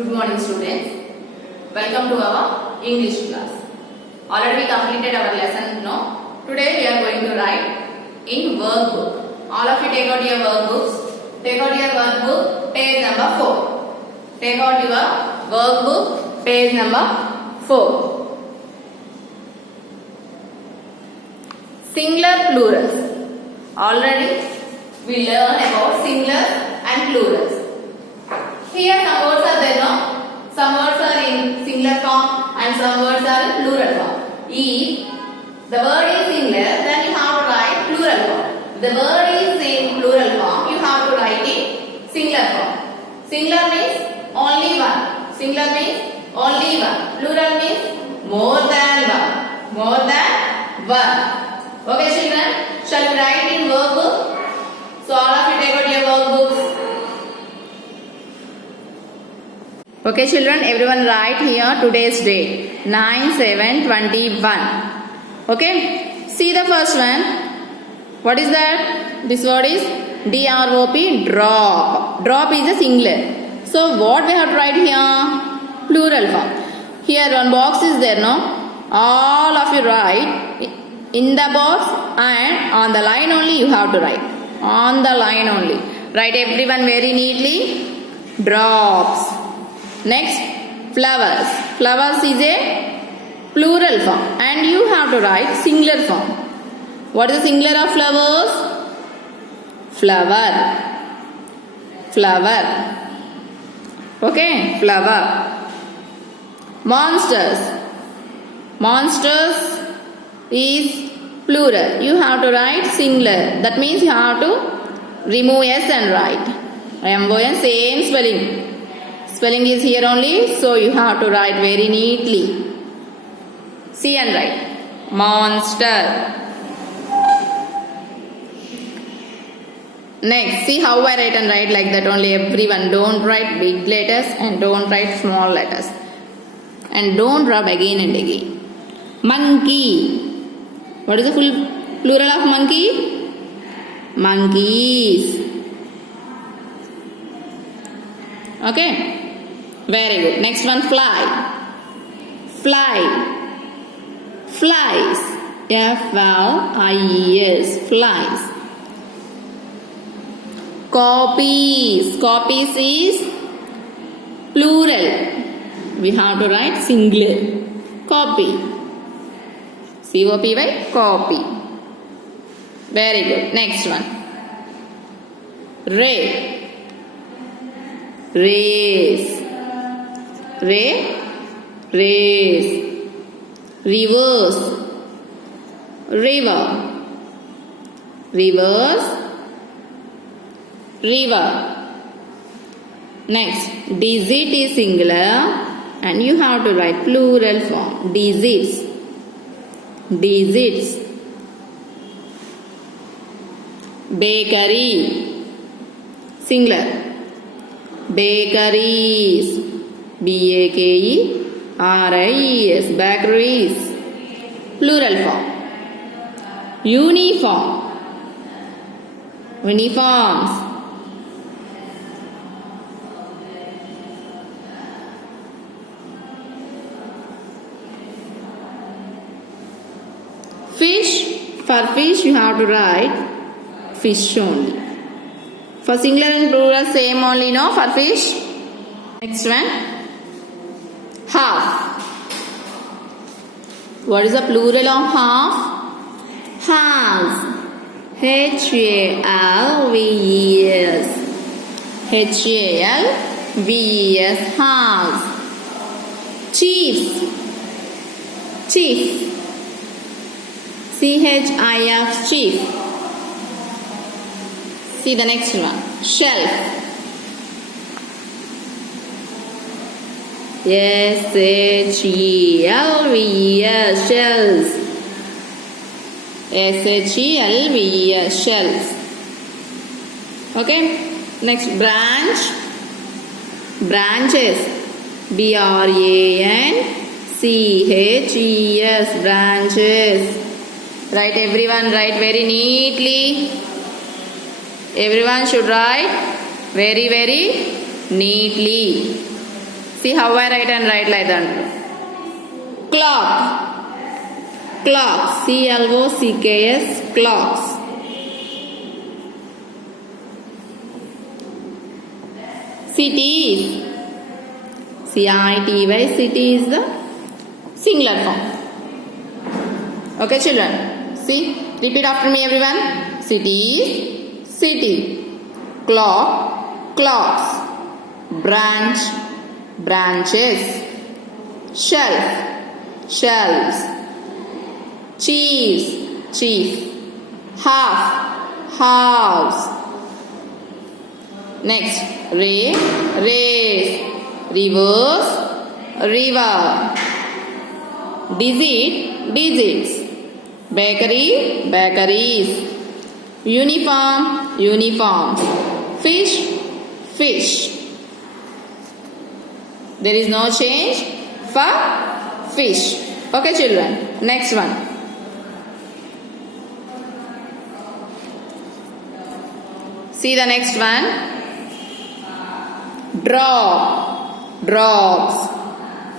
Good morning students. Welcome to our English class. Already we completed our lesson, no? Today we are going to write in workbook. All of you take out your workbooks. Take out your workbook, page number 4. Take out your workbook, page number 4. Singular plurals. Already we learn about singular and plurals. Here some words are there, no? Some words are in singular form and some words are in plural form. If the word is singular, then you have to write plural form. If the word is in plural form, you have to write in singular form. Singular means only one. Singular means only one. Plural means more than one. More than one. Okay children, shall we write in workbook? So all of you take out your workbooks. Okay children, everyone write here today's date 9/7/21. Okay, see the first one. What is that? This word is DROP, drop. Drop is a singular. So what we have to write here? Plural form. Here one box is there, no? All of you write in the box and on the line only you have to write. On the line only. Write everyone very neatly. Drops. Next, flowers. Flowers is a plural form and you have to write singular form. What is the singular of flowers? Flower. Flower. Okay, flower. Monsters. Monsters is plural. You have to write singular. That means you have to remove S and write. MON, same spelling. Spelling is here only, so you have to write very neatly. See and write. Monster. Next, see how I write and write like that only everyone. Don't write big letters and don't write small letters. And don't rub again and again. Monkey. What is the full plural of monkey? Monkeys. Okay. Very good. Next one, fly. Fly. Flies. FLIES. Flies. Copies. Copies is plural. We have to write singular. Copy. COPY. Copy. Very good. Next one. Ray. Race. Race. Reverse. River. Reverse. River. Next, digit is singular and you have to write plural form. Digits. Digits. Bakery. Singular. Bakeries. BAKERIES. Bakeries. Plural form. Uniform. Uniforms. Fish. For fish you have to write fish only. For singular and plural same only, no? For fish. Next one. Half. What is the plural of half? Halves. HALVES. HALVES. Halves. Chiefs. Chief. CHIF. Chief. See the next one. Shelf. SHELVES. Shells. SHELVES. Shells. Okay. Next, branch. Branches. BRANCHES. Branches. Write everyone. Write very neatly. Everyone should write very neatly. See how I write and write like that. Clock. Clock. CLOCKS. Clocks. Cities. CITY. City is the singular form. Okay, children. See, repeat after me, everyone. Cities, city. Clock, clocks. Branch, branches. Shelf, shelves. Chiefs, chief. Half, halves. Next, race, reverse, river. Digit, digits. Bakery, bakeries. Uniform, uniforms. Fish, fish. There is no change for fish. Okay, children. Next one. See the next one. Drop, drops.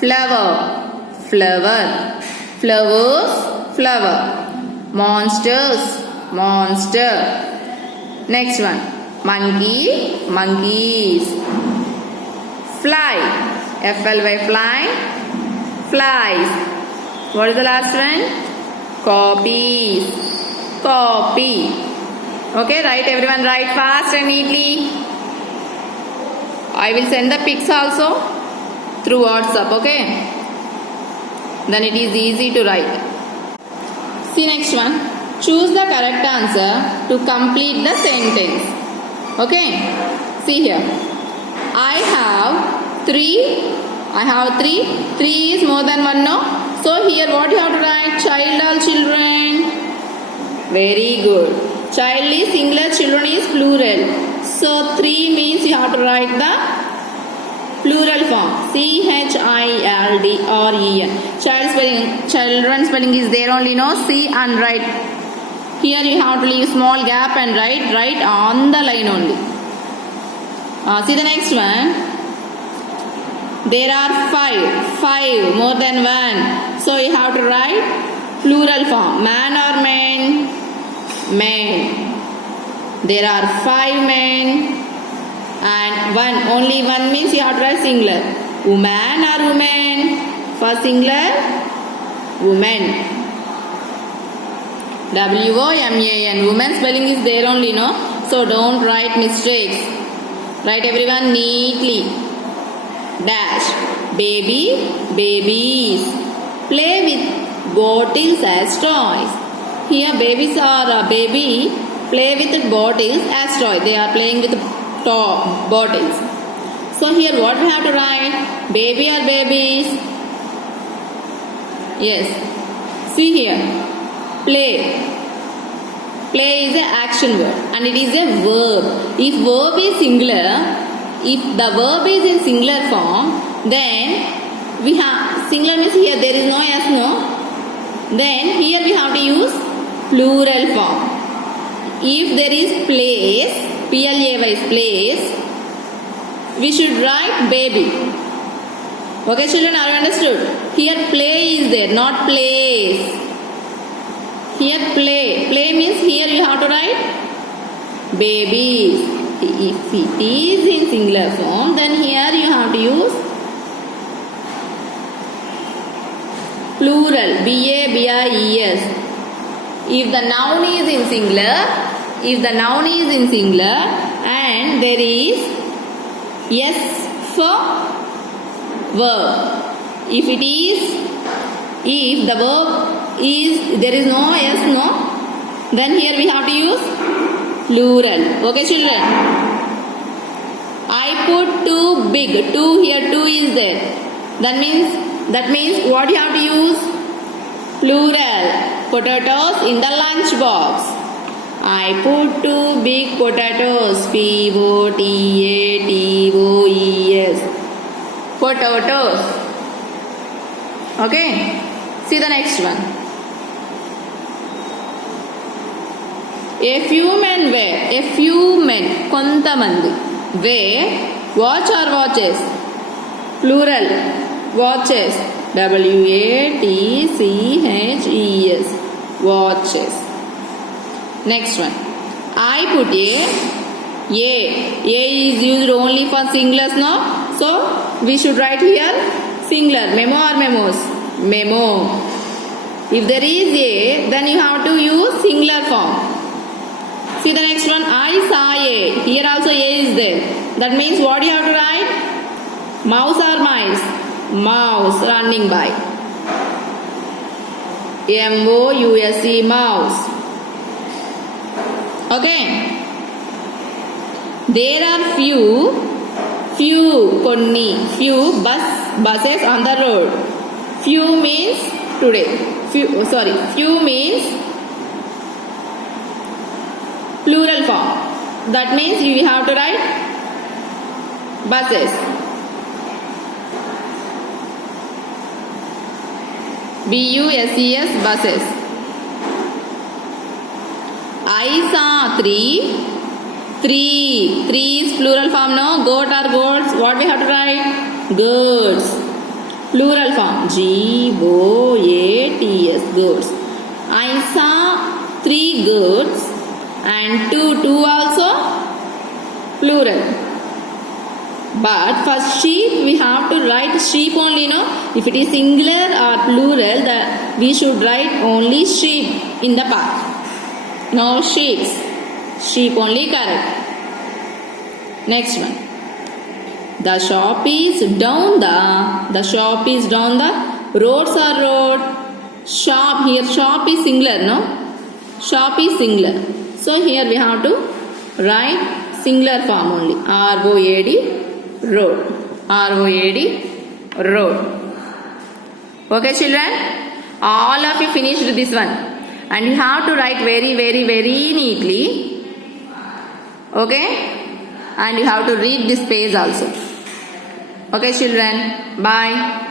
Flower, flower. Flowers, flower. Monsters, monster. Next one. Monkey, monkeys. Fly, FLY, fly. Flies. What is the last one? Copies, copy. Okay, write everyone, write fast and neatly. I will send the pics also through WhatsApp, okay? Then it is easy to write. See next one. Choose the correct answer to complete the sentence. Okay? See here. I have three. Three is more than one, no? So here what you have to write? Child or children? Very good. Child is singular, children is plural. So 3 means you have to write the plural form. CHILDREN. Child spelling, children spelling is there only, no? See and write. Here you have to leave small gap and write on the line only. See the next one. There are 5 more than 1. So you have to write plural form. Man or man? Men. There are 5 men and only one means you have to write singular. Woman or woman? For singular, woman. WOMAN. Woman spelling is there only, no? So don't write mistakes. Write everyone neatly. Dash. Baby, babies. Play with bottles as toys. Here babies or baby play with bottles as toys. They are playing with bottles. So here what we have to write? Baby or babies? Yes. See here. Play. Play is an action word and it is a verb. If verb is singular, if the verb is in singular form, then we have singular means here there is no yes, no. Then here we have to use plural form. If there is place, PLAY is place, we should write baby. Okay, children, are you understood? Here play is there, not place. Here play. Play means here you have to write babies. If it is in singular form, then here you have to use plural. BABIES. If the noun is in singular, and there is yes for verb. If the verb is, there is no yes, no, then here we have to use plural. Okay, children. I put too big. Here 2 is there. That means what you have to use? Plural. Potatoes in the lunch box. I put 2 big potatoes. POTATOES. Potatoes. Okay. See the next one. A few men, kontamandi, wear watch or watches. Plural. Watches. W-A-T-C-H-E-S. Watches. Next one. I put A. A is used only for singulars, no? So we should write here singular. Memo or memos? Memo. If there is A, then you have to use singular form. See the next one. I saw A. Here also A is there. That means what you have to write? Mouse or mice? Mouse running by. M-O-U-S-E, mouse. Okay. There are few buses on the road. Few means today. Few means plural form. That means you have to write buses. B-U-S-E-S, buses. I saw three is plural form, no? Goat or goats? What we have to write? Goats. Plural form. G-O-A-T-S, goats. I saw 3 goats and two also plural. But for sheep we have to write sheep only, no? If it is singular or plural, we should write only sheep in the past. No sheep. Sheep only correct. Next one. The shop is down the roads or road. Shop, here shop is singular, no? Shop is singular. So here we have to write singular form only. R-O-A-D, road. R-O-A-D, road. Okay children? All of you finished this one. And you have to write very, very, very neatly. Okay? And you have to read this page also. Okay children? Bye.